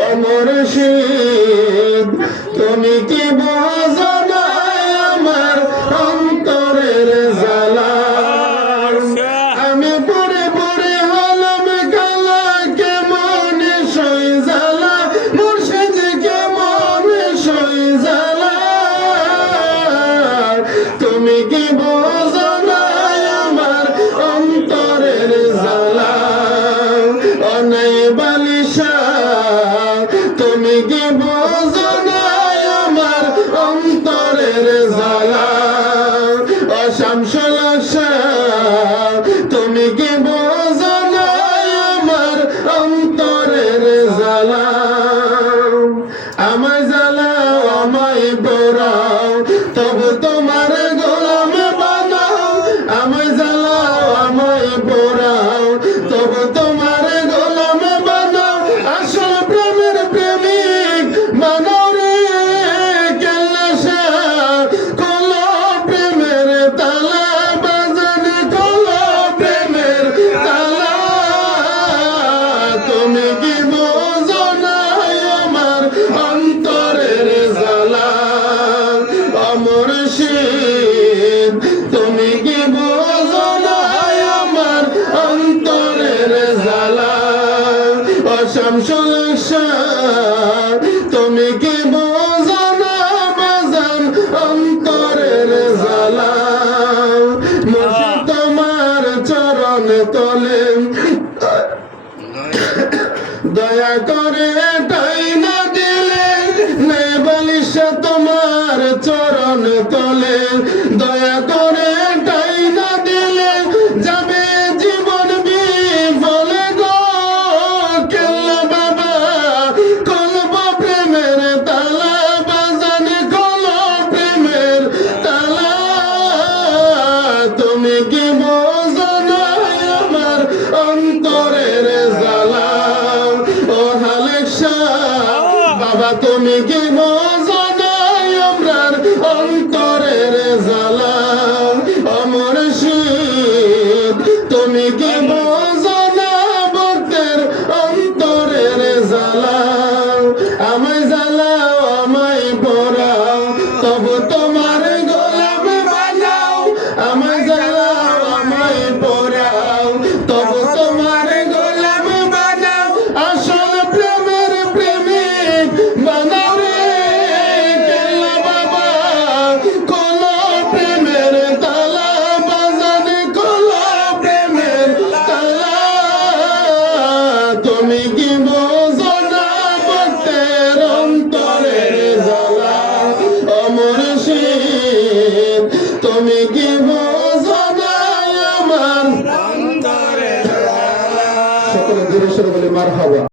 অমর মুর্শিদ তুমি কি বুঝো বোঝনায় আমার অন্তরের তুমি কি বোঝনায় আমার অন্তরের জ্বালা? আমার শামসুল তুমি কি বোঝো না অন্তরের জ্বালা মুর্শিদ তোমার চরণ তলে। দয়া করে তাই না দিলে নেই বালিশা তোমার চরণ তলে। দয়া করে অন্তরের জ্বালা ও হালেকশা বাবা তুমি কি বোঝো না আমার অন্তরের জ্বালা অমর তুমি কি বোঝো না ভক্তের অন্তরের জ্বালা আমায় মার হওয়া